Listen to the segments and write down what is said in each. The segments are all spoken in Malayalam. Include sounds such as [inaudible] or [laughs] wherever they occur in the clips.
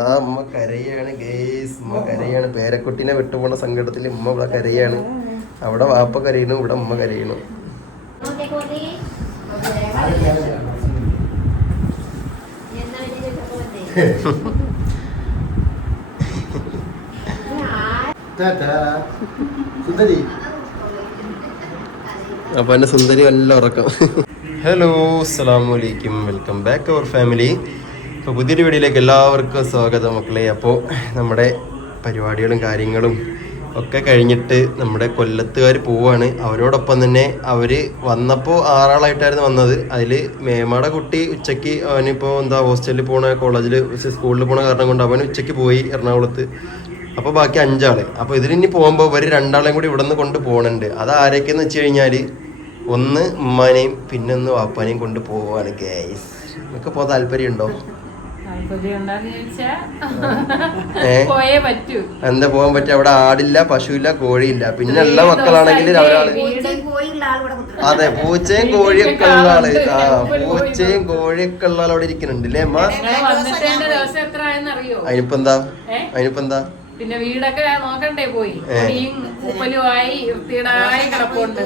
ആ ഉമ്മ കരയാണ് ഗേസ് ഉമ്മ കരയാണ്. പേരക്കുട്ടിനെ വിട്ടുപോണ സങ്കടത്തിൽ ഉമ്മ ഇവിടെ കരയാണ്. അവിടെ വാപ്പ കരയണു ഇവിടെ ഉമ്മ കരയണു. സുന്ദരി. അപ്പൊ എന്റെ സുന്ദരി നല്ല ഉറക്കം. ഹലോ അസ്സാം വലൈക്കും വെൽക്കം ബാക്ക് അവർ ഫാമിലി. അപ്പോൾ പുതിയൊരു വീഡിയോയിലേക്ക് എല്ലാവർക്കും സ്വാഗതം മക്കളെ. അപ്പോൾ നമ്മുടെ പരിപാടികളും കാര്യങ്ങളും ഒക്കെ കഴിഞ്ഞിട്ട് നമ്മുടെ കൊല്ലത്തുകാർ പോവാണ്. അവരോടൊപ്പം തന്നെ അവർ വന്നപ്പോൾ ആറാളായിട്ടായിരുന്നു വന്നത്. അതിൽ മേമാടെ കുട്ടി ഉച്ചയ്ക്ക് അവനിപ്പോൾ എന്താ ഹോസ്റ്റലിൽ പോണ കോളേജിൽ സ്കൂളിൽ പോണ കാരണം കൊണ്ട് അവൻ ഉച്ചയ്ക്ക് പോയി എറണാകുളത്ത്. അപ്പോൾ ബാക്കി അഞ്ചാൾ അപ്പോൾ ഇതിലിനി പോകുമ്പോൾ ഇവർ രണ്ടാളെയും കൂടി ഇവിടെ നിന്ന് കൊണ്ട് പോകണുണ്ട് അത് ആരൊക്കെയെന്ന് വെച്ച് കഴിഞ്ഞാൽ ഒന്ന് ഉമ്മാനെയും പിന്നെ ഒന്ന് വാപ്പാനെയും കൊണ്ട് പോവാണ് ഗൈസ് നിങ്ങൾക്ക് പോകാൻ താല്പര്യം എന്താ പോകാൻ പറ്റും? അവിടെ ആടില്ല പശുവില്ല കോഴിയില്ല. പിന്നെ ഉള്ള മക്കളാണെങ്കിൽ ഒരാൾ അതെ പൂച്ചയും കോഴിയൊക്കെ ഉള്ള ആൾ. ആ പൂച്ചയും കോഴിയൊക്കെ ഉള്ള ആൾ അവിടെ ഇരിക്കുന്നുണ്ട് അല്ലേ അമ്മ? അതിനിപ്പോ എന്താ അതിനിപ്പോ എന്താ പിന്നെ വീടൊക്കെ നോക്കണ്ടേ പോയി. ഉപ്പലുമായി വൃത്തിയിടായി കിടപ്പുണ്ട്.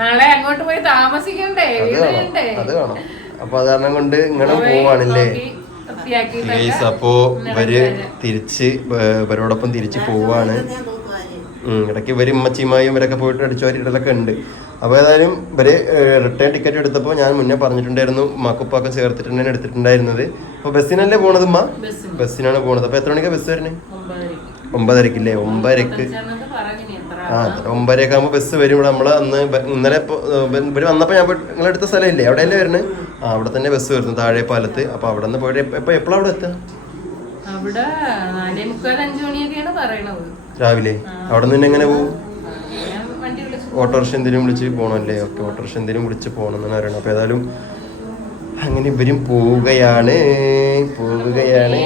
നാളെ അങ്ങോട്ട് പോയി താമസിക്കണ്ടേ? വീട് വേണ്ടേ? അത് കാണാം അപ്പൊ അത് കാരണം കൊണ്ട് ഇങ്ങനെ പോവാണല്ലേ അപ്പോ ഇവർ തിരിച്ച് ഇവ- ഇവരോടൊപ്പം തിരിച്ച് പോവാണ്. ഇടയ്ക്ക് ഇവർ ഉമ്മച്ചിമായും ഇവരൊക്കെ പോയിട്ട് അടിച്ചുവാരിട്ടതൊക്കെ ഉണ്ട്. അപ്പോൾ ഏതായാലും ഇവർ റിട്ടേൺ ടിക്കറ്റ് എടുത്തപ്പോൾ ഞാൻ മുന്നേ പറഞ്ഞിട്ടുണ്ടായിരുന്നു മക്കുപ്പൊക്കെ ചേർത്തിട്ടുണ്ടായിരുന്നു എടുത്തിട്ടുണ്ടായിരുന്നത്. അപ്പോൾ ബസ്സിനല്ലേ പോണത് ഉമ്മ? ബസ്സിനാണ് പോണത്. അപ്പോൾ എത്ര മണിക്കാണ് ബസ് ഒമ്പതരയ്ക്ക് ഒമ്പതരക്കില്ലേ? ഒമ്പതരക്ക്. ആ ഒമ്പതരയൊക്കെ ആകുമ്പോൾ ബസ് വരും. ഇവിടെ നമ്മൾ അന്ന് ഇന്നലെ ഇവർ വന്നപ്പോൾ ഞാൻ നിങ്ങളെടുത്ത സ്ഥലമില്ലേ അവിടെയല്ലേ വരുന്നത് ആ അവിടെ തന്നെ ബസ് വരുന്നു താഴെ പാലത്ത്. അപ്പൊ അവിടെ നിന്ന് പോയിട്ട് എപ്പോ എപ്പോഴാണ് അവിടെ എത്തുക? അവിടെ നാലേ മുക്കാൽ അഞ്ചു മണിയൊക്കെയാണ് പറയണത്. രാവിലെ? അവിടെ നിന്ന് എങ്ങനെ പോകും ഓട്ടോറിക്ഷ എന്തെങ്കിലും വിളിച്ച് പോകണമല്ലേ ഓക്കെ ഓട്ടോറിക്ഷ എന്തെങ്കിലും വിളിച്ച് പോകണം എന്നാണ് അറിയണം അപ്പോൾ ഏതായാലും അങ്ങനെ ഇവരും പോവുകയാണ് പോവുകയാണ്.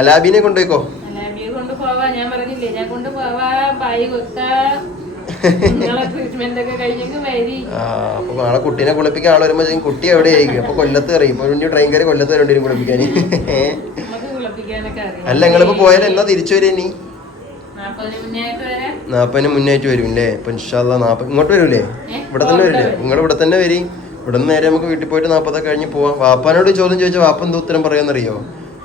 അലാബിനെ കൊണ്ടുപോയിക്കോ? അലാബിയെ കൊണ്ടുപോവാ ഞാൻ പറഞ്ഞില്ലേ ഞാൻ കൊണ്ടുപോവാ ബായി കൊത്താ. അപ്പോൾ നാളെ കുട്ടീനെ കുളിപ്പിക്കാൻ ആൾ വരുമ്പോ കുട്ടി എവിടെ ആയിരിക്കും അപ്പൊ കൊല്ലത്ത് അറിയും ട്രെയിൻ കയറി കൊല്ലത്ത് വരേണ്ടി വരും കുളിപ്പിക്കാൻ. അല്ല നിങ്ങളിപ്പോ പോയാൽ എന്നാ തിരിച്ചു വരെ ഇനി? നാപ്പതിന് മുന്നേറ്റ് വരും അല്ലേ അപ്പൊ ഇൻഷാല്ല നാപ്പ ഇങ്ങോട്ട് വരൂലേ? ഇവിടെ തന്നെ വരില്ലേ? നിങ്ങൾ ഇവിടെ തന്നെ വരി. ഇവിടെ നിന്ന് നേരെ നമുക്ക് വീട്ടിൽ പോയിട്ട് നാപ്പതൊക്കെ കഴിഞ്ഞ് പോവാം. വാപ്പാനോട് ചോദ്യം ചോദിച്ചാൽ വാപ്പ എന്തോ ഉത്തരം പറയാന്നറിയോ?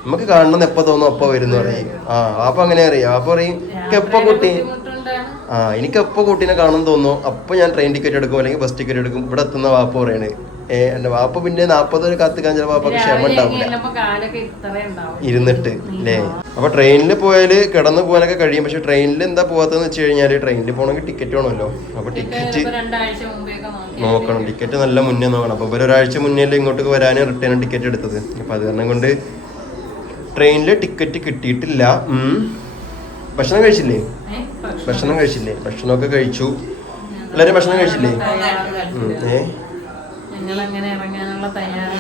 നമുക്ക് കാണണം എപ്പോ തോന്നും അപ്പ വരുന്നു പറയും. ആ വാപ്പ അങ്ങനെ അറിയാം വാപ്പ പറയും എപ്പോ കുട്ടി? ആ എനിക്ക് എപ്പോ കുട്ടീനെ കാണുമെന്ന് തോന്നുന്നു. അപ്പൊ ഞാൻ ട്രെയിൻ ടിക്കറ്റ് എടുക്കും അല്ലെങ്കിൽ ബസ് ടിക്കറ്റ് എടുക്കും. ഇവിടെ എത്തുന്ന വാപ്പ പറയണേ. ഏ എന്റെ വാപ്പ പിന്നെ നാൽപ്പത് വരെ കാത്തിക്കാൻ ചില വാപ്പക്ക് ക്ഷമ ഉണ്ടാവില്ല. ഇരുന്നിട്ട് അല്ലേ അപ്പൊ ട്രെയിനിൽ പോയാൽ കിടന്ന് പോകാനൊക്കെ കഴിയും. പക്ഷെ ട്രെയിനിൽ എന്താ പോകാത്തതെന്ന് വെച്ച് കഴിഞ്ഞാൽ ട്രെയിനിൽ പോകണമെങ്കിൽ ടിക്കറ്റ് വേണമല്ലോ. അപ്പൊ ടിക്കറ്റ് നോക്കണം. ടിക്കറ്റ് നല്ല മുന്നേ നോക്കണം. അപ്പൊ ഇവർ ഒരാഴ്ച മുന്നേ അല്ലേ ഇങ്ങോട്ട് വരാനും റിട്ടേൺ ടിക്കറ്റ് എടുത്തത്. അപ്പൊ അത് കാരണം കൊണ്ട് ട്രെയിനിൽ ടിക്കറ്റ് കിട്ടിയിട്ടില്ല. ഭക്ഷണം കഴിച്ചില്ലേ? ഭക്ഷണം കഴിച്ചില്ലേ? ഭക്ഷണമൊക്കെ കഴിച്ചു. എല്ലാവരും ഭക്ഷണം കഴിച്ചില്ലേ. ഏ?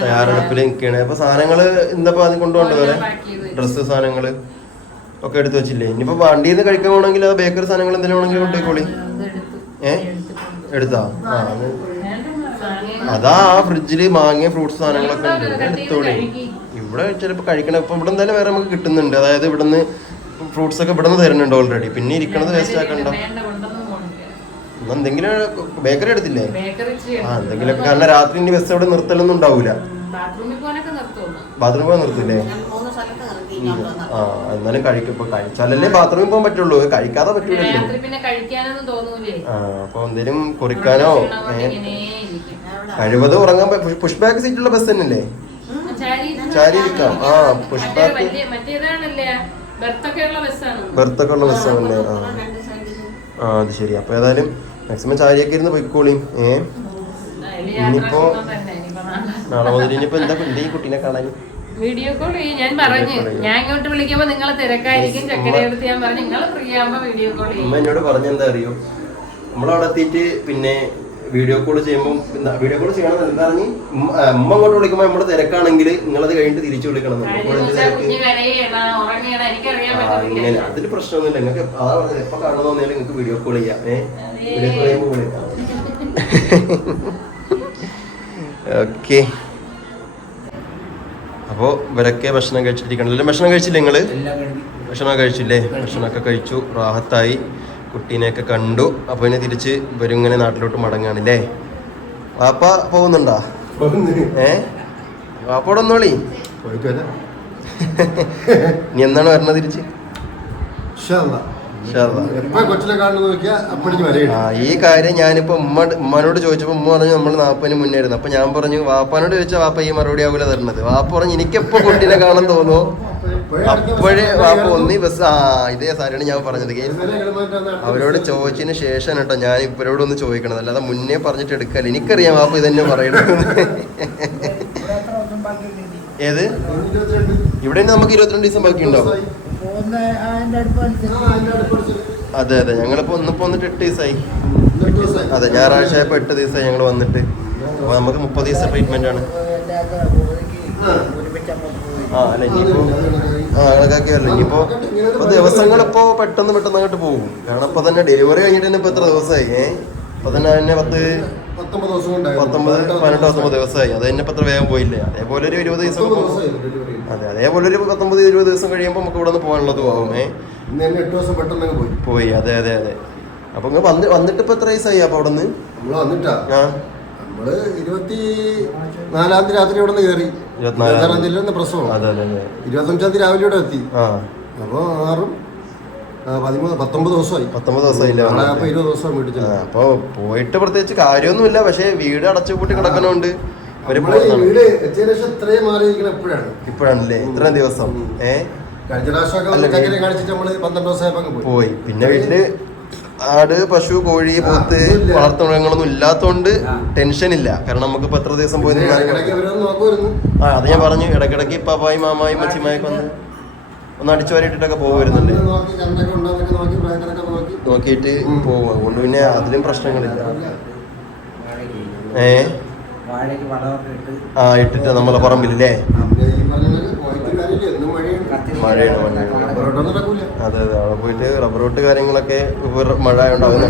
തയ്യാറെടുപ്പിൽ നിൽക്കുകയാണ് അപ്പൊ സാധനങ്ങൾ എന്താ ആദ്യം കൊണ്ടുപോകേണ്ടത് വരെ പാക്ക് ചെയ്ത് വെച്ചു. ഡ്രസ്സ് സാധനങ്ങൾ ഒക്കെ എടുത്തു വെച്ചില്ലേ? ഇനിയിപ്പോ വണ്ടിയിൽ നിന്ന് കഴിക്കാൻ വേണമെങ്കിൽ അത് ബേക്കറി സാധനങ്ങൾ എന്തെങ്കിലും വേണമെങ്കിൽ കൊണ്ടുപോയിക്കോളി. അത് ഏ? എടുത്താ? ആ അത് അതാ ആ ഫ്രിഡ്ജിൽ മാങ്ങിയ ഫ്രൂട്ട്സ് സാധനങ്ങളൊക്കെ ഉണ്ട്. എടുത്തോളി. ഇവിടെ ചിലപ്പോൾ കഴിക്കണം ഇപ്പൊ ഇവിടെ എന്തായാലും വേറെ നമുക്ക് കിട്ടുന്നുണ്ട്. അതായത് ഇവിടുന്ന് ഫ്രൂട്ട്സ് ഒക്കെ ഇവിടെ നിന്ന് തരുന്നുണ്ട് ഓൾറെഡി പിന്നെ ഇരിക്കണത് വേസ്റ്റ് ആക്കണ്ട. എന്തെങ്കിലും ബേക്കറി എടുത്തില്ലേ? ബേക്കറി ആ എന്തെങ്കിലും കാരണം രാത്രി ഇനി ബസ് അവിടെ നിർത്തലൊന്നും ഉണ്ടാവൂല. ബാത്റൂമിൽ പോകാൻ നിർത്തില്ലേ? ആ എന്നാലും കഴിക്കും. ഇപ്പൊ കഴിച്ചാലല്ലേ ബാത്റൂമിൽ പോകാൻ പറ്റുള്ളൂ. കഴിക്കാതെ പറ്റൂലല്ലോ. പിന്നെ കഴിക്കാനൊന്നും തോന്നൂലേ. ആ അപ്പൊ എന്തേലും കുറിക്കാനോ. കഴിവതും ഉറങ്ങാൻ പുഷ് ബാക്ക് സീറ്റുള്ള ബസ് തന്നെയല്ലേ? ചാരി ചാരി ഇരിക്കാം. ആ പുഷ് ബാക്ക് ബർത്തൊക്കെ ഉള്ള ബസ്സാണ് ബസ്സാണല്ലേ? ആ ആ. അത് ശരി. അപ്പൊ ഏതായാലും മാക്സിമം ചാരിയൊക്കെ ഇരുന്ന് പോയിക്കോളിയും ഏ? ഇനിയിപ്പോ- നാളെ. മുതൽ ഇനിയിപ്പോ എന്താ ഈ കുട്ടീനെ കാണാൻ? വീഡിയോ കോൾ ഞാൻ പറഞ്ഞു. ഞാൻ ഇങ്ങോട്ട് വിളിക്കുമ്പോ നിങ്ങൾ തിരക്കായിരിക്കും. ചക്കര എടുത്ത് ഞാൻ പറഞ്ഞു നിങ്ങൾ ഫ്രീ ആകുമ്പോ വീഡിയോ കോൾ ചെയ്യും എന്നോട് പറഞ്ഞെന്താ അറിയോ? നമ്മളവിടെ എത്തിയിട്ട് പിന്നെ വീഡിയോ കോൾ ചെയ്യുമ്പോൾ വീഡിയോ കോൾ ചെയ്യണം എന്താ പറഞ്ഞ് ഉമ്മ അങ്ങോട്ട് വിളിക്കുമ്പോൾ നമ്മുടെ തിരക്കാണെങ്കിൽ നിങ്ങളത് കഴിഞ്ഞിട്ട് തിരിച്ചു വിളിക്കണം ഇങ്ങനെ അതിൽ പ്രശ്നമൊന്നുമില്ല. നിങ്ങൾക്ക് അതാ പറഞ്ഞത് എപ്പോ കാണുന്ന തോന്നിയാലും നിങ്ങൾക്ക് വീഡിയോ കോൾ ചെയ്യാം. ഏ? വീഡിയോ കോൾ ചെയ്യുമ്പോൾ വിളിക്കാം [laughs] ഓക്കെ. അപ്പോൾ ഇവരൊക്കെ ഭക്ഷണം കഴിച്ചിട്ടിരിക്കണല്ലോ ഭക്ഷണം കഴിച്ചില്ലേ നിങ്ങൾ ഭക്ഷണം കഴിച്ചില്ലേ? ഭക്ഷണമൊക്കെ കഴിച്ചു. റാഹത്തായി. കുട്ടീനെയൊക്കെ കണ്ടു. അപ്പോൾ ഇനി തിരിച്ച് ഇവരും ഇങ്ങനെ നാട്ടിലോട്ട് മടങ്ങാണല്ലേ? വാപ്പ പോകുന്നുണ്ടോ? ഏ? വാപ്പോടെ ഒന്നോളി നീ എന്നാണ് വരണത് തിരിച്ച്? അല്ലാ. അല്ലാ. ഈ കാര്യം ഞാനിപ്പോ ഉമ്മ ഉമ്മാനോട് ചോദിച്ചപ്പോ ഉമ്മ പറഞ്ഞു നമ്മൾ നാപ്പതിന് മുന്നേ ആയിരുന്നു അപ്പൊ ഞാൻ പറഞ്ഞു വാപ്പാനോട് ചോദിച്ചാൽ വാപ്പ ഈ മറുപടി ആവൂല തരണത്. വാപ്പ പറഞ്ഞു എനിക്കെപ്പോ കുട്ടീനെ കാണാൻ തോന്നുന്നു അപ്പോഴേ വാപ്പ ഒന്നീ ബസ് ആ ഇതേ ഞാൻ പറഞ്ഞത്. അവരോട് ചോദിച്ചതിന് ശേഷം കേട്ടോ ഞാൻ ഇവരോട് ഒന്ന് ചോദിക്കണത്. അല്ലാതെ മുന്നേ പറഞ്ഞിട്ട് എടുക്കല്ല. എനിക്കറിയാം വാപ്പ ഇതന്നെ [laughs] പറയണത്. ഏത്? ഇവിടെ നമുക്ക് ഇരുപത്തിരണ്ട് ദിവസം ബാക്കിയുണ്ടോ അതെ അതെ. ഞങ്ങളിപ്പോ ഒന്നിപ്പോ വന്നിട്ട് എട്ട് ദിവസമായി അതെ ഞായറാഴ്ച ആയപ്പോ എട്ട് ദിവസമായി ഞങ്ങൾ വന്നിട്ട്. അപ്പൊ നമുക്ക് മുപ്പത് ദിവസം ട്രീറ്റ്മെന്റ് ആണ്. ആ അല്ല ഇനിയിപ്പോ ആ കണക്കാക്കി വരില്ല ഇനിയിപ്പോ ഇപ്പൊ ദിവസങ്ങൾ ഇപ്പോ പെട്ടെന്ന് പെട്ടെന്ന് അങ്ങോട്ട് പോകും. കാരണം ഇപ്പൊ തന്നെ ഡെലിവറി കഴിഞ്ഞിട്ട് തന്നെ ഇപ്പൊ എത്ര ദിവസമായി ഏ? ഇപ്പൊ തന്നെ തന്നെ പത്ത് പത്തൊമ്പത് പതിനെട്ട് പത്തൊമ്പത് ദിവസമായി അത് തന്നെ ഇപ്പൊ എത്ര വേഗം പോയില്ലേ. അതേപോലെ ഒരു ഇരുപത് ദിവസം അതെ അതേപോലെ ഒരു പത്തൊമ്പത് ഇരുപത് ദിവസം കഴിയുമ്പോൾ നമുക്ക് ഇവിടെ നിന്ന് പോകാനുള്ളത് ആവും ഏ? ഇന്ന് തന്നെ എട്ട് ദിവസം പെട്ടെന്ന് പോയി. പോയി. അതെ അതെ അതെ. അപ്പൊ ഇങ്ങ് വന്ന് വന്നിട്ട് ഇപ്പൊ എത്ര ദിവസമായി അപ്പൊ അവിടെ നിന്ന് നമ്മൾ വന്നിട്ടാ? നമ്മൾ ഇരുപത്തി നാലാം തീയതി രാത്രി ഇവിടെ നിന്ന് കയറി. ഇരുപത്തിനാലാം തീയതി പ്രസവം? അതെ അതെ ഇരുപത്തഞ്ചാം തീയതി രാവിലെ ഇവിടെ എത്തി. ആ. അപ്പൊ ആറും പതിമൂന്ന് പത്തൊമ്പത് ദിവസമായി. പത്തൊമ്പത് ദിവസമായില്ല? നാളെ അപ്പൊ വന്നിട്ട്? ഇരുപത് ദിവസം വീട്ടിൽ അപ്പോൾ പോയിട്ട് പ്രത്യേകിച്ച് കാര്യമൊന്നുമില്ല. പക്ഷേ വീട് കിടക്കണോണ്ട്. പോകുന്നതാണ് വീട് എത്തിയതിനു ഇത്രയും മാറിയിരിക്കണം എപ്പോഴാണ്? ഇപ്പോഴാണല്ലേ? ഇത്രയും ദിവസം. ഏഹ് കഴിഞ്ഞ പ്രാവശ്യമൊക്കെ കാണിച്ചിട്ട് നമ്മൾ പന്ത്രണ്ട് പോയി. പിന്നെ വീട്ടിൽ ആട് പശു കോഴി പോത്ത്. വളർത്തുമൃഗങ്ങളൊന്നും ഇല്ലാത്തോണ്ട് ടെൻഷൻ ഇല്ല കാരണം നമുക്ക് ഇപ്പൊ എത്ര ദിവസം പോയി ആ അത് ഞാൻ പറഞ്ഞു. ഇടക്കിടക്ക് പപ്പായി മാമായി മച്ചിമായൊക്കെ വന്ന് ഒന്ന് അടിച്ചു വരട്ടിട്ടൊക്കെ പോകുന്നുണ്ട് നോക്കിയിട്ട് പോകും അതുകൊണ്ട് പിന്നെ അതിലും പ്രശ്നങ്ങളില്ല. ഏ? വാഴയ്ക്ക് വളമൊക്കെ ഇട്ട് ആ ഇട്ടിട്ട് നമ്മളെ പറമ്പിലല്ലേ? മഴയാണ് മഴയാണ്, അതെ അതെ. അവിടെ പോയിട്ട് റബ്ബർ റോട്ട് കാര്യങ്ങളൊക്കെ ഇവർ മഴ ഉണ്ടാവും.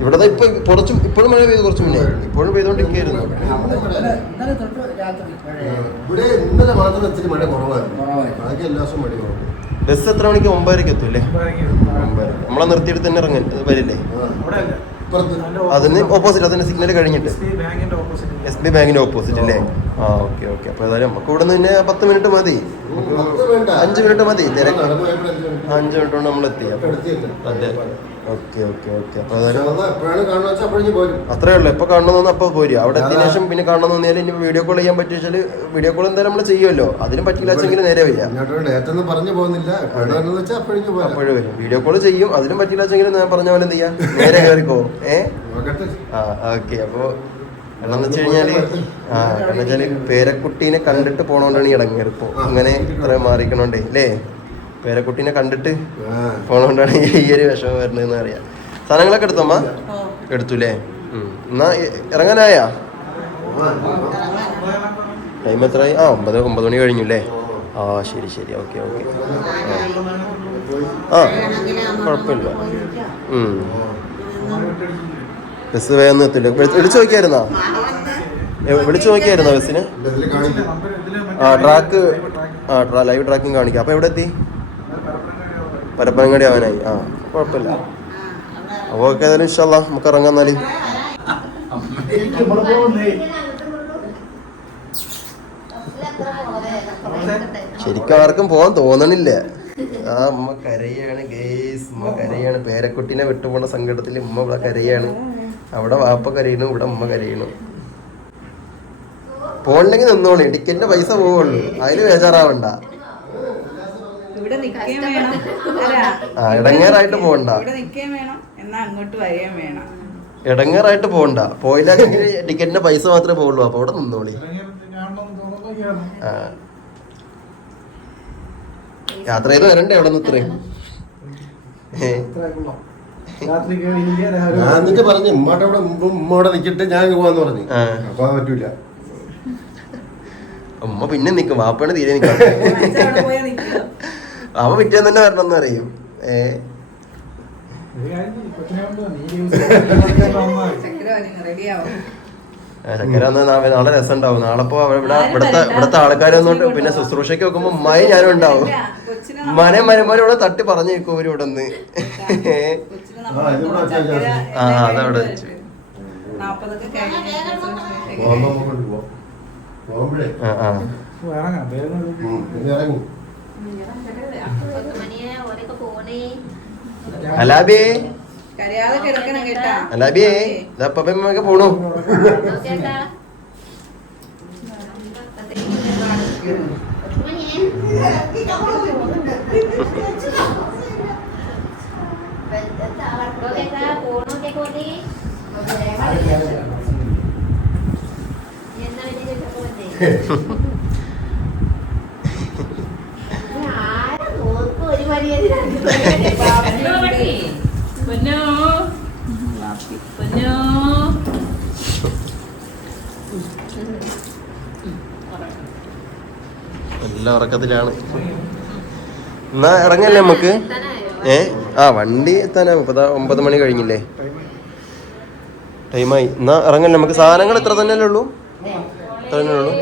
ഇവിടെ ഇപ്പൊ കുറച്ചും ഇപ്പോഴും മഴ പെയ്തു കുറച്ച് മുന്നേ. ഇപ്പോഴും പെയ്തോണ്ടിരിക്കുന്നു. ഇവിടെ ഇന്നലെ മാത്രം മഴ കുറവായിരുന്നു. കുറവായിരുന്നു. ബാക്കി എല്ലാ ദിവസവും മഴ കുറവ്. ബസ് എത്ര മണിക്ക് ഒമ്പതരക്ക് എത്തും അല്ലേ നമ്മളെ നിർത്തിയിട്ട് തന്നെ ഇറങ്ങി വരില്ലേ? അതിന് ഓപ്പോസിറ്റ്. അതിന് സിഗ്നൽ കഴിഞ്ഞിട്ട്. എസ് ബി ബാങ്കിന്റെ ഓപ്പോസിറ്റ് അല്ലേ ആ ഓക്കെ ഓക്കെ. അപ്പൊ ഏതായാലും നമുക്ക് ഇവിടെ നിന്ന് പത്ത് മിനിറ്റ് മതി. അഞ്ച് മിനിറ്റ് മതി തിരക്ക്. അഞ്ച് മിനിറ്റ്. കൊണ്ട് നമ്മൾ എത്തി അതെ. Okay okay okay. അപ്പൊ പക്ഷെ ഏതായാലും അതാ എപ്പോഴാണ് കാണുക വെച്ചാൽ അപ്പോഴേക്ക് പോരും. അത്രേ ഉള്ളൂ. എപ്പോൾ കാണണമെന്ന് അപ്പോൾ പോരി. അവിടെ എത്തിയ ശേഷം പിന്നെ കാണണമെന്ന് തോന്നിയാൽ ഇനി വീഡിയോ കോൾ ചെയ്യാൻ പറ്റിയ വീഡിയോ കോൾ എന്തായാലും നമ്മൾ ചെയ്യുമല്ലോ അതിനും പറ്റില്ല വെച്ചെങ്കിൽ നേരെ വരിക. പറഞ്ഞു പോകുന്നില്ല. അപ്പോഴും വരും. വീഡിയോ കോൾ ചെയ്യും. അതിനും പറ്റില്ല വെച്ചെങ്കിൽ ഞാൻ പറഞ്ഞ പോലെ എന്ത് ചെയ്യാം? നേരെ കയറിക്കോ ഏ? ആ ഓക്കെ. അപ്പോൾ എന്താന്ന് വെച്ച് കഴിഞ്ഞാൽ ആ കാരണം വെച്ചാൽ പേരക്കുട്ടീനെ കണ്ടിട്ട് പോണോണ്ടാണ് ഇടങ്ങിയത് ഇപ്പൊ അങ്ങനെ ഇത്ര മാറിക്കണോണ്ടേ അല്ലേ പേരക്കുട്ടീനെ കണ്ടിട്ട് ഫോൺ പോണോണ്ടാണ് ഈ ഒരു വിഷമം വരുന്നതെന്ന് അറിയാം. സാധനങ്ങളൊക്കെ എടുത്തമ്മ എടുത്തുല്ലേ. എന്നാ ഇറങ്ങാനായാ? ടൈം എത്രയായി ആ ഒമ്പത് ഒമ്പത് മണി കഴിഞ്ഞു അല്ലേ ആ ശരി ശരി. Okay okay. ആ. കുഴപ്പമില്ല. ബസ് വേഗം എത്തില്ല വിളിച്ചു നോക്കിയായിരുന്നാ? വിളിച്ചു നോക്കിയായിരുന്നോ ബസ്സിന്? ആ ട്രാക്ക് ആ ട്രാ ലൈവ് ട്രാക്കിംഗ് കാണിക്കാം. അപ്പോൾ എവിടെ എത്തി? പരപ്പനങ്ങാടി അവനായി. ആ. കുഴപ്പമില്ല. അപ്പോൾ ഓക്കെ ഏതായാലും ഇഷ്ടമല്ല നമുക്ക് ഇറങ്ങാം എന്നാൽ. ശരിക്കും ആർക്കും പോകാൻ തോന്നണില്ല. ആ അമ്മ കരയാണ് ഗേസ് ഉമ്മ കരയാണ്. പേരക്കുട്ടീനെ വിട്ടുപോണ സങ്കടത്തിൽ ഉമ്മ ഇവിടെ കരയാണ്. അവിടെ വാപ്പ കരയണു ഇവിടെ ഉമ്മ കരയണു. പോണില്ലെങ്കിൽ നിന്നോളി. ടിക്കറ്റിന്റെ പൈസ പോവുള്ളൂ. അതിന് ബേജാറാവണ്ട. ഇവിടെ നിൽക്കുകയും വേണം. അല്ല ഇടങ്ങേറായിട്ട് പോകണ്ട ഇവിടെ നിൽക്കുകയും വേണം. എന്നാ അങ്ങോട്ട് വരികയും വേണം. ഇടങ്ങേറായിട്ട് പോകണ്ട പോയില്ലെങ്കിൽ ടിക്കറ്റിന്റെ പൈസ മാത്രമേ പോവുള്ളൂ. അപ്പൊ അവിടെ നിന്നോളി. യാത്ര ചെയ്ത് വരണ്ടേ അവിടെ നിന്ന് ഇത്രയും? ഞാൻ എന്നിട്ട് പറഞ്ഞു ഉമ്മയുടെ അവിടെ മുമ്പ് ഉമ്മ അവിടെ നിൽക്കട്ടെ ഞാൻ പോവാന്ന് പറഞ്ഞു. അപ്പൊ പറ്റൂല. ഉമ്മ പിന്നെ നിക്കും വാപ്പാണ് തീരെ നിക്കാം. അച്ഛൻ അവിടെ അവ പിറ്റേന്ന് തന്നെ വരണം എന്ന് അറിയും ഏ. ഒരു കാര്യം ചെയ്യ്, കൊച്ചിനെ കൊണ്ട് വാ. നീ ദിവസം വന്നാൽ ചക്കര റെഡിയാവും ആ, ചക്കര അന്ന് നാ- നാളെ രസം ഉണ്ടാവും നാളെ ഇപ്പൊ അവിടെ ഇവിടെ ഇവിടുത്തെ ആൾക്കാരൊന്നും ആൾക്കാർ പിന്നെ ശുശ്രൂഷയ്ക്ക് നോക്കുമ്പോ ഉമ്മായി ഞാനും ഉണ്ടാവും. മനെ മരമാരും ഇവിടെ തട്ടി പറഞ്ഞു നിൽക്കും ഇവർ ഇവിടെ നിന്ന്. ആ, അതവിടെ വെച്ച്. ആ ആ. കേട്ടാ. അലാബിയേ ഇതപ്പൊക്കെ പോണു [laughs] [laughs] മര്യാദ പൊന്നോ പൊന്നോ എല്ലാ ഉറക്കത്തിലാണ് എന്നാ ഇറങ്ങല്ലേ നമുക്ക് ഏ? ആ വണ്ടി എത്താനാ. മുപ്പതാ ഒമ്പത് മണി കഴിഞ്ഞില്ലേ? ടൈമായി. എന്നാ ഇറങ്ങല്ലേ നമുക്ക് സാധനങ്ങൾ ഇത്ര തന്നെയല്ലേ ഉള്ളൂ? ഇത്ര തന്നെ ഉള്ളൂ?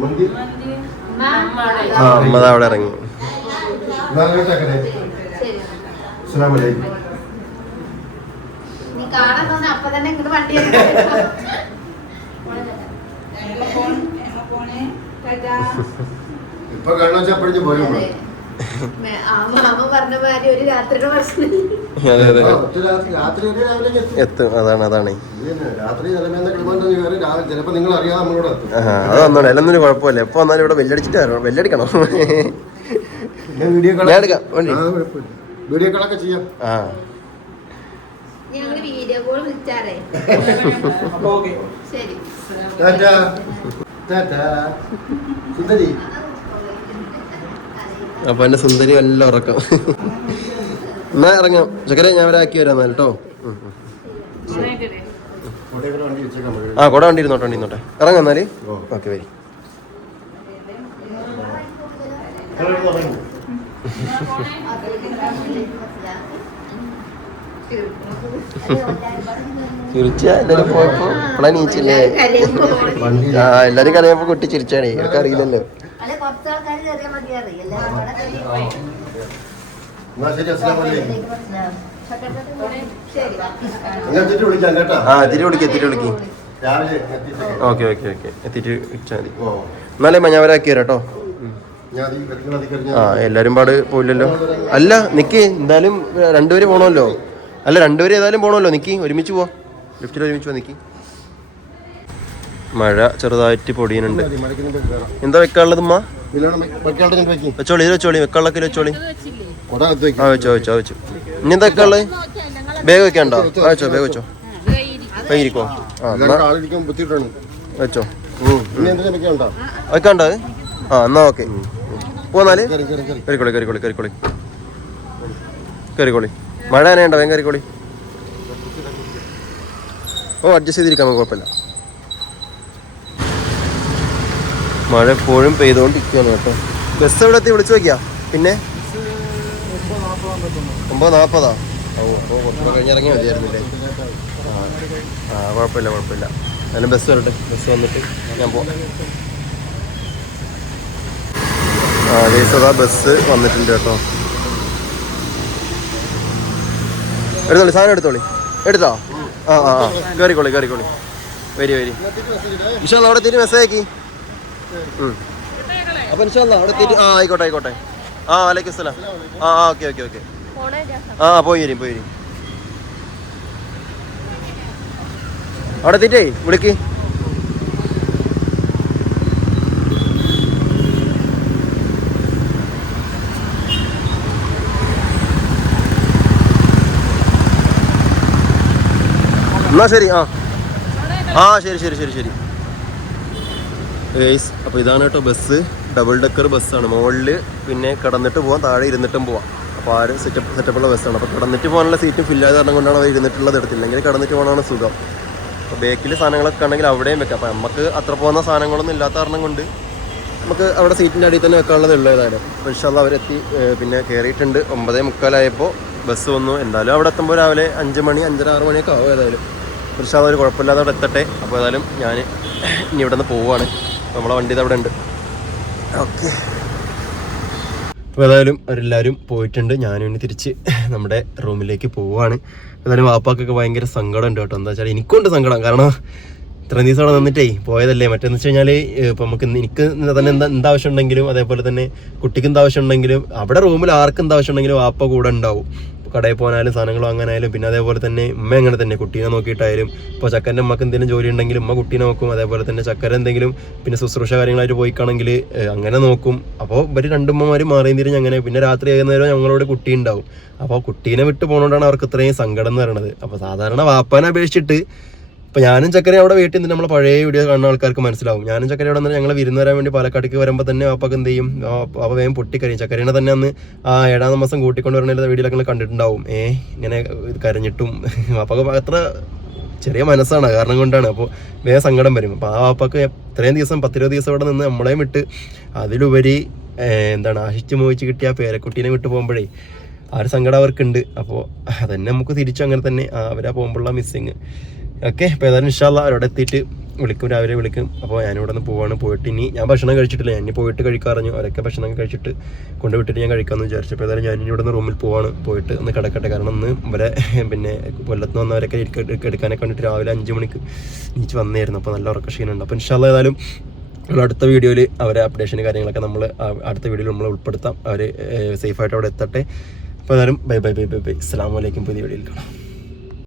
മന്തി ആ അമ്മ അവിടെ ഇറങ്ങി. ഇപ്പൊ വെച്ചാൽ അപ്പഴേക്കും പോരും എത്തും. അതാണ് അതാണ്. അത് വന്നോളൂ. കുഴപ്പമില്ല. എപ്പോ വന്നാലും ഇവിടെ വെല്ലടിച്ചിട്ട് വരണം. വെല്ലടിക്കണം. വീഡിയോ ഞാൻ എടുക്കാം, വീഡിയോ കോളൊക്കെ ചെയ്യാം. ആ. ഞങ്ങൾ വീഡിയോ കോൾ വിളിച്ചാറേ ഓക്കെ ശരി സുന്ദരി. അപ്പൊ എന്റെ സുന്ദരി എല്ലാം ഉറക്കം. എന്നാ ഇറങ്ങാം. ചക്കരെ ഞാൻ ഒരാക്കി വരാം എന്നാൽ കേട്ടോ. ആ കൂടെ വണ്ടി ഇരുന്നോട്ടെ വണ്ടി ഇരുന്നോട്ടെ ഇറങ്ങാം എന്നാൽ. ഓക്കെ വരി. ചിരിച്ച എല്ലാരും പോയപ്പോ നീച്ചില്ലേ? ആ എല്ലാരും കറിയപ്പോ കുട്ടി ചിരിച്ചാണേ. ഇവർക്ക് അറിയില്ലല്ലോ അല്ലെ കുറച്ച് ആൾക്കാർ കയറിയാൽ മതിയാറി എല്ലാവരും കൂടെ കയറി എന്നാ ശരി എത്തിയിട്ട് വിളിക്കാം കേട്ടോ ആ തിരി വിളിക്ക് തിരി വിളിക്ക് രാവിലെ എത്തിയിട്ട് ഓക്കെ ഓക്കെ ഓക്കെ എത്തിയിട്ട് വിളിച്ചാൽ മതി ഓ എന്നാലേ ഞാൻ വരാക്കി വരാം കേട്ടോ ആ എല്ലാരും പാട് പോയില്ലല്ലോ അല്ല നിക്ക് എന്തായാലും രണ്ടുപേര് പോണല്ലോ അല്ല രണ്ടുപേര് ഏതായാലും പോണല്ലോ നിക്ക് ഒരുമിച്ച് പോവാ ലിഫ്റ്റിൽ ഒരുമിച്ച് പോവാ നിക്ക് മഴ ചെറുതായിട്ട് പൊടിയുന്നുണ്ട് എന്താ വെക്കാനുള്ളത് ഉമ്മ വെച്ചോളി ഇത് വെച്ചോളി വെക്കാനുള്ളൊക്കെ വെച്ചോളി. കൊട അകത്ത് വെക്കും. ആ വെച്ചോ വെച്ചോ വെച്ചു. ഇനി എന്താ ഉള്ളത് ബാഗ് വെക്കണ്ടോ? ആ വെച്ചോ ബാഗ് വെച്ചോ. ആ ബുദ്ധിമുട്ടാണ് വെച്ചോ. വെക്കാണ്ടോ? അത്? ആ എന്നാ ഓക്കെ. പോന്നാൽ? കരിക്കോളി കരിക്കോളി കരിക്കോളി കരിക്കോളി മഴ നനയണ്ട വേഗം കരിക്കോളി ഓ അഡ്ജസ്റ്റ് ചെയ്തിരിക്കാം കുഴപ്പമില്ല. മഴ എപ്പോഴും പെയ്തുകൊണ്ടിരിക്കുകയാണ് കേട്ടോ. ബസ് എവിടെ എത്തി? വിളിച്ചു നോക്കിയാ? പിന്നെ? ഒമ്പത് നാൽപ്പതാ ഓ അപ്പോൾ കുറച്ചുകൂടെ കഴിഞ്ഞിറങ്ങി മതിയായിരുന്നില്ലേ? ആ കുഴപ്പമില്ല കുഴപ്പമില്ല. അതിന് ബസ് വരട്ടെ. ബസ് വന്നിട്ട് ഞാൻ പോവാം. ആ ദേശതാ ബസ് വന്നിട്ടുണ്ട് കേട്ടോ. എടുത്തോളി സാധനം എടുത്തോളി. എടുത്തോ? ആ ആ കയറിക്കോളി കയറിക്കോളി. വരി വരി. ഇഷ്ടം അവിടെ തിരി മെസ്സേജ് ആക്കി അപ്പൊ ആ ആയിക്കോട്ടെ ആയിക്കോട്ടെ. ആ വലൈക്കും സലാം. ആ ഓക്കെ ഓക്കെ ഓക്കെ. ആ, പോയി വരും പോയി വരും അവിടെ എത്തിയിട്ടേ? വിളിക്ക്. എന്നാ ശരി ആ. ആ ശരി ശരി ശരി ശരി. ഏയ്സ് അപ്പോൾ ഇതാണ് കേട്ടോ ബസ് ഡബിൾ ഡെക്കർ ബസ്സാണ് മുകളിൽ പിന്നെ കിടന്നിട്ട് പോവാം താഴെ ഇരുന്നിട്ടും പോവാം. അപ്പോൾ ആര് സെറ്റപ്പ് സെറ്റപ്പുള്ള ബസ്സാണ് അപ്പോൾ കിടന്നിട്ട് പോകാനുള്ള സീറ്റും ഫില്ലായത് കാരണം കൊണ്ടാണ് അവർ ഇരുന്നിട്ടുള്ളത് എടുത്തില്ലെങ്കിൽ കിടന്നിട്ട് പോകാനാണ് സുഖം. അപ്പോൾ ബേക്കിൽ സാധനങ്ങളൊക്കെ ആണെങ്കിൽ അവിടെയും വെക്കാം. അപ്പോൾ നമുക്ക് അത്ര പോകുന്ന സാധനങ്ങളൊന്നും ഇല്ലാത്ത കാരണം കൊണ്ട് നമുക്ക് അവിടെ സീറ്റിന്റെ അടിയിൽ തന്നെ വെക്കാനുള്ളത് ഉള്ളത് ഏതായാലും. പക്ഷേ അവരെത്തി പിന്നെ കയറിയിട്ടുണ്ട് ഒമ്പതേ മുക്കാലായപ്പോൾ ബസ് വന്നു. എന്തായാലും അവിടെ എത്തുമ്പോൾ രാവിലെ അഞ്ച് മണി അഞ്ചര ആറ് മണിയൊക്കെ ആവും ഏതായാലും. പക്ഷേ അതൊരു കുഴപ്പമില്ലാതെ അവിടെ എത്തട്ടെ. അപ്പോൾ ഏതായാലും ഞാൻ ഇനി ഇവിടെ നിന്ന് പോവുകയാണ് നമ്മളെ വണ്ടി അവിടെ ഉണ്ട്. ഓക്കെ. അപ്പോൾ ഏതായാലും അവരെല്ലാവരും പോയിട്ടുണ്ട്. ഞാനും ഇനി തിരിച്ച് നമ്മുടെ റൂമിലേക്ക് പോവുകയാണ് ഏതായാലും വാപ്പാക്കൊക്കെ ഭയങ്കര സങ്കടം ഉണ്ട് കേട്ടോ. എന്താ വെച്ചാൽ എനിക്കുണ്ട് സങ്കടം. കാരണം ഇത്രയും ദിവസം അവിടെ നിന്നിട്ടേ പോയതല്ലേ. മറ്റേന്ന് വെച്ച് കഴിഞ്ഞാൽ ഇപ്പം നമുക്ക് എനിക്ക് തന്നെ എന്താ എന്താവശ്യം ഉണ്ടെങ്കിലും അതേപോലെ തന്നെ കുട്ടിക്ക് എന്താവശ്യം ഉണ്ടെങ്കിലും അവിടെ റൂമിൽ ആർക്ക് എന്താവശ്യം ഉണ്ടെങ്കിലും വാപ്പ കൂടെ ഉണ്ടാവും. കടയിൽ പോകാനായാലും സാധനങ്ങൾ വാങ്ങാനായാലും പിന്നെ അതേപോലെ തന്നെ ഉമ്മ അങ്ങനെ തന്നെ കുട്ടീനെ നോക്കിയിട്ടായാലും ഇപ്പോൾ ചക്കന്റെ അമ്മയ്ക്ക് എന്തെങ്കിലും ജോലി ഉണ്ടെങ്കിൽ ഉമ്മ കുട്ടീനെ നോക്കും. അതേപോലെ തന്നെ ചക്കര എന്തെങ്കിലും പിന്നെ ശുശ്രൂഷ കാര്യങ്ങളായിട്ട് പോയിക്കാണെങ്കിൽ അങ്ങനെ നോക്കും. അപ്പോൾ ഇവർ രണ്ടുമ്മമാർ മാറിയും തിരിഞ്ഞ് അങ്ങനെ. പിന്നെ രാത്രി ആകുന്നേരം ഞങ്ങളോട് കുട്ടി ഉണ്ടാവും. അപ്പോൾ കുട്ടീനെ വിട്ട് പോകണോണ്ടാണ് അവർക്ക് ഇത്രയും സങ്കടം എന്ന് പറയുന്നത് അപ്പോൾ സാധാരണ വാപ്പാനെ അപേക്ഷിച്ചിട്ട് ഇപ്പൊ ഞാനും ചക്കരയും അവിടെ വീട്ടിൽ നിന്ന് നമ്മളെ പഴയ വീഡിയോ കാണുന്ന ആൾക്കാർക്ക് മനസ്സിലാവും. ഞാനും ചക്കര അവിടെ നിന്ന് ഞങ്ങൾ വിരുന്ന് വരാൻ വേണ്ടി പാലക്കാട്ടേക്ക് വരുമ്പോൾ തന്നെ അപ്പൊക്കെ എന്ത് ചെയ്യും? അവ വേഗം പൊട്ടിക്കരയും. ചക്കരേനെ തന്നെ അന്ന് ആ ഏഴാം മാസം കൂട്ടിക്കൊണ്ട് വരണ വീഡിയോയിലൊക്കെ കണ്ടിട്ടുണ്ടാവും. ഏ ഇങ്ങനെ കരഞ്ഞിട്ടും. അപ്പൊക്കെ അത്ര ചെറിയ മനസ്സാണ്. കാരണം കൊണ്ടാണ്. അപ്പോൾ വേഗം സങ്കടം വരും. അപ്പോൾ ആ വാപ്പക്ക് ഇത്രയും ദിവസം പത്തിരുപത് ദിവസം അവിടെ നിന്ന് നമ്മളെയും വിട്ട് അതിലുപരി എന്താണ് ആശിച്ച് മോഹിച്ച് കിട്ടിയ ആ പേരക്കുട്ടീനെ വിട്ട് പോകുമ്പോഴേ ആ ഒരു സങ്കടം അവർക്കുണ്ട്. അപ്പോൾ അതന്നെ നമുക്ക് തിരിച്ചു അങ്ങനെ തന്നെ അവരാ പോകുമ്പോഴുള്ള മിസ്സിങ് ഓക്കെ അപ്പോൾ ഏതായാലും ഇൻഷാല്ല അവിടെ എത്തിയിട്ട് വിളിക്കും രാവിലെ വിളിക്കും. അപ്പോൾ ഞാനിവിടെ നിന്ന് പോവാണ് പോയിട്ട് ഇനി ഞാൻ ഭക്ഷണം കഴിച്ചിട്ടില്ല. ഞാൻ ഇനി പോയിട്ട് കഴിക്കാറഞ്ഞു. അവരൊക്കെ ഭക്ഷണം കഴിച്ചിട്ട് കൊണ്ടുവിട്ടിട്ട് ഞാൻ കഴിക്കാമെന്ന് വിചാരിച്ചു. അപ്പോൾ ഏതായാലും ഞാൻ ഇവിടെ നിന്ന് റൂമിൽ പോവാണ്. പോയിട്ട് ഒന്ന് കിടക്കട്ടെ. കാരണം ഒന്ന് ഇവരെ [laughs] പിന്നെ കൊല്ലത്ത് വന്നവരൊക്കെ എടുക്കാനൊക്കെ വേണ്ടിയിട്ട് രാവിലെ അഞ്ച് മണിക്ക് നീച്ച് വന്നായിരുന്നു. അപ്പോൾ നല്ല ഉറക്ക ക്ഷീണമുണ്ട്. അപ്പോൾ ഇൻഷാല്ല ഏതായാലും അടുത്ത വീഡിയോയിൽ അവരെ അപ്ഡേഷൻ കാര്യങ്ങളൊക്കെ നമ്മൾ അടുത്ത വീഡിയോയിൽ നമ്മൾ ഉൾപ്പെടുത്താം. അവർ സേഫായിട്ട് അവിടെ എത്തട്ടെ. അപ്പോൾ ഏതായാലും bye bye bye bye bye. അസ്സാം വലൈക്കും പുതിയ വീഡിയോയിൽ കാണാം.